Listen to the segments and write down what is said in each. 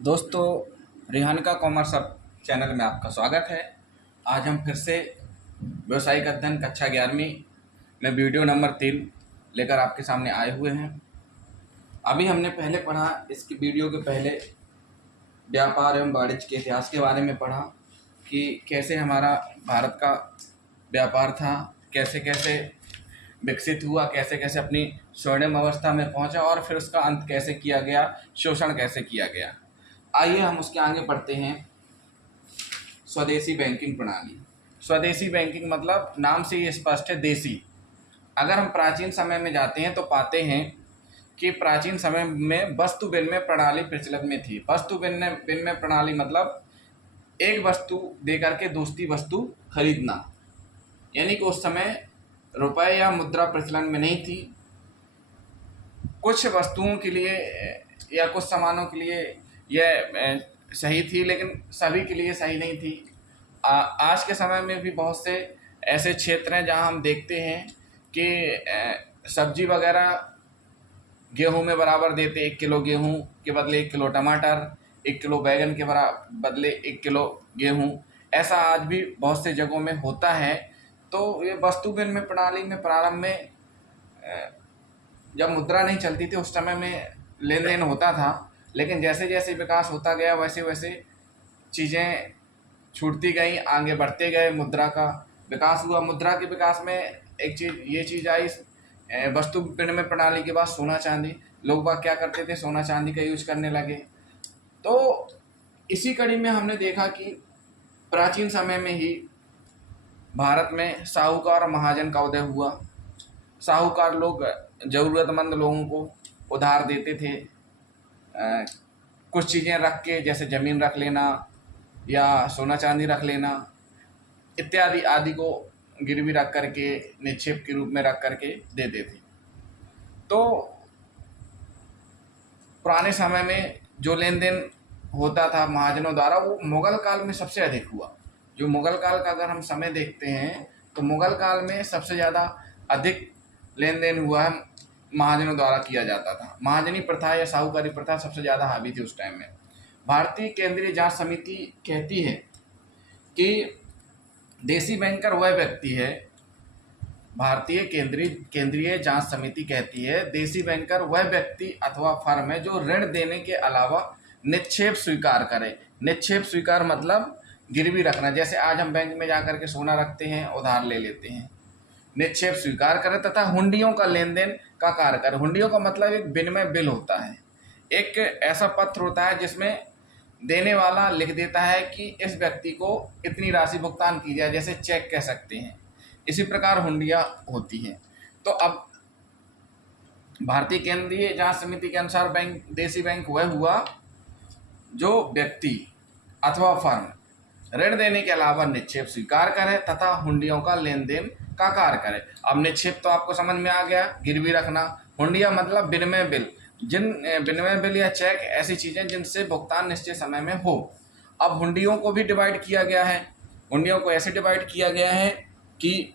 दोस्तों, रिहान का कॉमर्स अब चैनल में आपका स्वागत है। आज हम फिर से व्यवसायिक अध्ययन कक्षा 11वीं में वीडियो नंबर 3 लेकर आपके सामने आए हुए हैं। अभी हमने पहले पढ़ा, इसकी वीडियो के पहले व्यापार एवं वाणिज्य के इतिहास के बारे में पढ़ा कि कैसे हमारा भारत का व्यापार था, कैसे कैसे विकसित हुआ, कैसे कैसे अपनी स्वर्णिम अवस्था में पहुंचा और फिर उसका अंत कैसे किया गया, शोषण कैसे किया गया। आइए हम उसके आगे पढ़ते हैं। स्वदेशी बैंकिंग प्रणाली। स्वदेशी बैंकिंग मतलब नाम से ही स्पष्ट है, देसी। अगर हम प्राचीन समय में जाते हैं तो पाते हैं कि प्राचीन समय में वस्तु विनिमय प्रणाली प्रचलित में थी। वस्तु विनिमय प्रणाली मतलब एक वस्तु देकर के दूसरी वस्तु खरीदना, यानी कि उस समय रुपए या मुद्रा प्रचलन में नहीं थी। कुछ वस्तुओं के लिए या कुछ सामानों के लिए यह सही थी, लेकिन सभी के लिए सही नहीं थी। आज के समय में भी बहुत से ऐसे क्षेत्र हैं जहां हम देखते हैं कि सब्जी वगैरह गेहूं में बराबर देते, 1 किलो गेहूं के बदले 1 किलो टमाटर, 1 किलो बैगन के बदले 1 किलो गेहूं। ऐसा आज भी बहुत से जगहों में होता है। तो ये वस्तु विनिमय प्रणाली में प्रारंभ में जब मुद्रा नहीं चलती थी उस समय में लेन देन होता था, लेकिन जैसे जैसे विकास होता गया वैसे वैसे चीज़ें छूटती गई, आगे बढ़ते गए, मुद्रा का विकास हुआ। मुद्रा के विकास में एक चीज़ आई, वस्तु विनिमय प्रणाली के बाद सोना चांदी। लोग बाग क्या करते थे, सोना चांदी का यूज करने लगे। तो इसी कड़ी में हमने देखा कि प्राचीन समय में ही भारत में साहूकार और महाजन का उदय हुआ। साहूकार लोग ज़रूरतमंद लोगों को उधार देते थे, कुछ चीज़ें रख के, जैसे ज़मीन रख लेना या सोना चांदी रख लेना इत्यादि आदि को गिरवी रख करके, निक्षेप के रूप में रख करके देते थे। तो पुराने समय में जो लेन देन होता था महाजनों द्वारा, वो मुगल काल में सबसे अधिक हुआ। जो मुगल काल का अगर हम समय देखते हैं तो मुगल काल में सबसे ज़्यादा अधिक लेन देन हुआ है, महाजनों द्वारा किया जाता था। महाजनी प्रथा या साहूकारी प्रथा सबसे ज़्यादा हावी थी उस टाइम में। भारतीय केंद्रीय जांच समिति कहती है कि देसी बैंकर वह व्यक्ति है, भारतीय केंद्रीय जांच समिति कहती है देसी बैंकर वह व्यक्ति अथवा फर्म है जो ऋण देने के अलावा निक्षेप स्वीकार करे। निक्षेप स्वीकार मतलब गिरवी रखना। जैसे आज हम बैंक में जाकर के सोना रखते हैं, उधार ले लेते हैं। निक्षेप स्वीकार करे तथा हुंडियों का लेन देन का कार्य करे। हुंडियों का मतलब एक विनिमय बिल होता है, एक ऐसा पत्र होता है जिसमें देने वाला लिख देता है कि इस व्यक्ति को इतनी राशि भुगतान की जाए, जैसे चेक कह सकते हैं। इसी प्रकार हुंडियाँ होती हैं। तो अब भारतीय केंद्रीय जांच समिति के अनुसार बैंक, देसी बैंक वह हुआ जो व्यक्ति अथवा फर्म ऋण देने के अलावा निक्षेप स्वीकार करे तथा हुंडियों का लेन देन का कार्य करे। अब निक्षेप तो आपको समझ में आ गया, गिरवी रखना। हुंडिया मतलब विनिमय बिल, जिन विनिमय बिल या चेक ऐसी चीज़ें जिनसे भुगतान निश्चित समय में हो। अब हुंडियों को भी डिवाइड किया गया है। हुंडियों को ऐसे डिवाइड किया गया है कि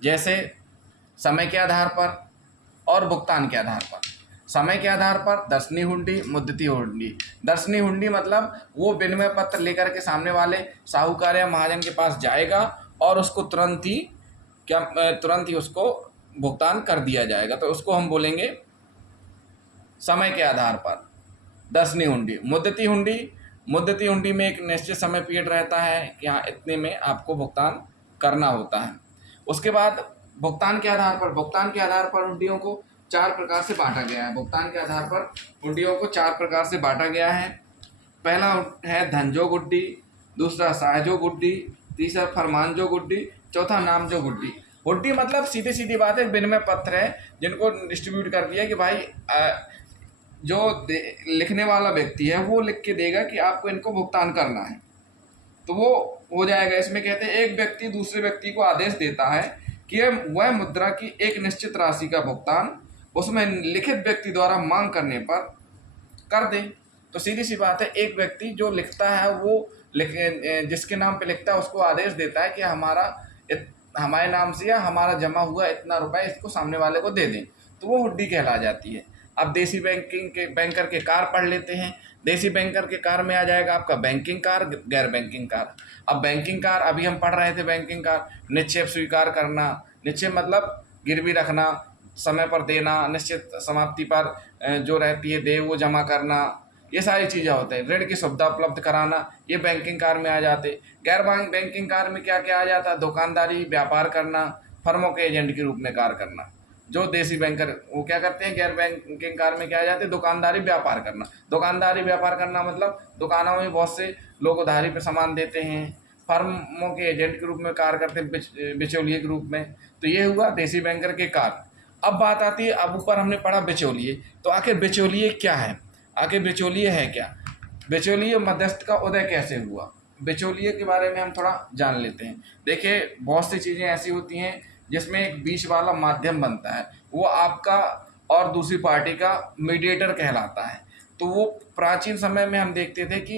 जैसे समय के आधार पर और भुगतान के आधार पर। समय के आधार पर दर्शनी हुंडी, मुद्दती हुंडी। दर्शनी हुंडी मतलब वो विनिमय पत्र लेकर के सामने वाले साहूकार या महाजन के पास जाएगा और उसको तुरंत ही उसको भुगतान कर दिया जाएगा, तो उसको हम बोलेंगे समय के आधार पर दर्शनी हुंडी। मुद्दती हुंडी में एक निश्चित समय पीरियड रहता है कि हाँ इतने में आपको भुगतान करना होता है। उसके बाद भुगतान के आधार पर हुंडियों को 4 प्रकार से बांटा गया है। भुगतान के आधार पर हुंडियों को 4 प्रकार से बांटा गया है। पहला है धनजोग हुंडी, दूसरा सहजोग हुंडी, तीसरा फरमानजोग हुंडी, चौथा नामजोग हुंडी। हुंडी मतलब सीधी सीधी बात है, विनिमय पत्र है जिनको डिस्ट्रीब्यूट कर दिया कि भाई जो लिखने वाला व्यक्ति है वो लिख के देगा कि आपको इनको भुगतान करना है, तो वो हो जाएगा। इसमें कहते हैं एक व्यक्ति दूसरे व्यक्ति को आदेश देता है कि वह मुद्रा की एक निश्चित राशि का भुगतान उसमें लिखित व्यक्ति द्वारा मांग करने पर कर दे। तो सीधी सी बात है, एक व्यक्ति जो लिखता है वो जिसके नाम पे लिखता है उसको आदेश देता है कि हमारे नाम से या हमारा जमा हुआ इतना रुपए इसको सामने वाले को दे दें, तो वो हुंडी कहला जाती है। अब देसी बैंकर के कार्य पढ़ लेते हैं। देसी बैंकर के कार में आ जाएगा आपका बैंकिंग कार, गैर बैंकिंग कार। अब बैंकिंग कार अभी हम पढ़ रहे थे, बैंकिंग कार निक्षेप स्वीकार करना, निक्षेप मतलब गिरवी रखना, समय पर देना, निश्चित समाप्ति पर जो रहती है देय वो जमा करना, ये सारी चीज़ें होते हैं। ऋण की सुविधा उपलब्ध कराना, ये बैंकिंग कार में आ जाते। गैर बैंकिंग कार में क्या क्या आ जाता है? दुकानदारी, व्यापार करना, फर्मों के एजेंट के रूप में कार्य करना। जो देसी बैंकर वो क्या करते हैं, गैर बैंकिंग कार में क्या आ जाते हैं? दुकानदारी, व्यापार करना। दुकानदारी व्यापार करना मतलब दुकानों में बहुत से लोग उधारी पे सामान देते हैं, फर्मों के एजेंट के रूप में कार्य करते हैं, बिचौलिए के रूप में। तो ये हुआ देसी बैंकर के कार्य। अब बात आती है, अब ऊपर हमने पढ़ा बिचौलिए, तो आखिर बिचौलिए क्या है? आखिर बिचौलिए है क्या? बिचौलिए मध्यस्थ का उदय कैसे हुआ? बिचौलिए के बारे में हम थोड़ा जान लेते हैं। देखिए, बहुत सी चीज़ें ऐसी होती हैं जिसमें एक बीच वाला माध्यम बनता है, वो आपका और दूसरी पार्टी का मीडिएटर कहलाता है। तो वो प्राचीन समय में हम देखते थे कि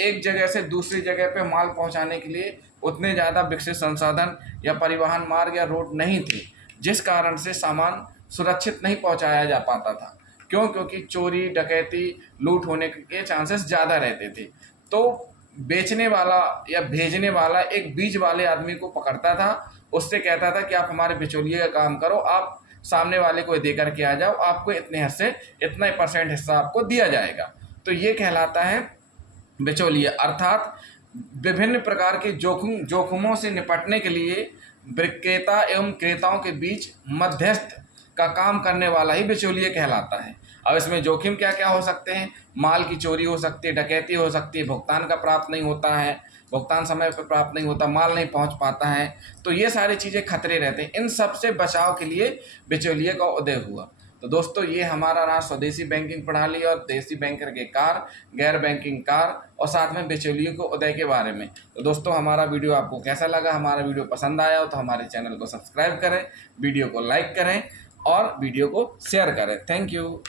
एक जगह से दूसरी जगह पे माल पहुंचाने के लिए उतने ज़्यादा विकसित संसाधन या परिवहन मार्ग या रोड नहीं थे, जिस कारण से सामान सुरक्षित नहीं पहुंचाया जा पाता था। क्यों? क्योंकि चोरी, डकैती, लूट होने के चांसेस ज़्यादा रहते थे। तो बेचने वाला या भेजने वाला एक बीच वाले आदमी को पकड़ता था, उससे कहता था कि आप हमारे बिचौलिए का काम करो, आप सामने वाले को दे करके आ जाओ, आपको इतने हिस्से, इतना % हिस्सा आपको दिया जाएगा। तो ये कहलाता है बिचौलिया। अर्थात विभिन्न प्रकार के जोखिमों से निपटने के लिए विक्रेता एवं क्रेताओं के बीच मध्यस्थ का काम करने वाला ही बिचौलिया कहलाता है। अब इसमें जोखिम क्या क्या हो सकते हैं? माल की चोरी हो सकती है, डकैती हो सकती है, भुगतान का प्राप्त नहीं होता है, भुगतान समय पर प्राप्त नहीं होता, माल नहीं पहुंच पाता है। तो ये सारी चीज़ें खतरे रहते हैं। इन सब से बचाव के लिए बिचौलिए का उदय हुआ। तो दोस्तों, ये हमारा रहा स्वदेशी बैंकिंग प्रणाली और देसी बैंकर के कार, गैर बैंकिंग कार और साथ में बिचौलिए को उदय के बारे में। तो दोस्तों, हमारा वीडियो आपको कैसा लगा? हमारा वीडियो पसंद आया हो तो हमारे चैनल को सब्सक्राइब करें, वीडियो को लाइक करें और वीडियो को शेयर करें। Thank you.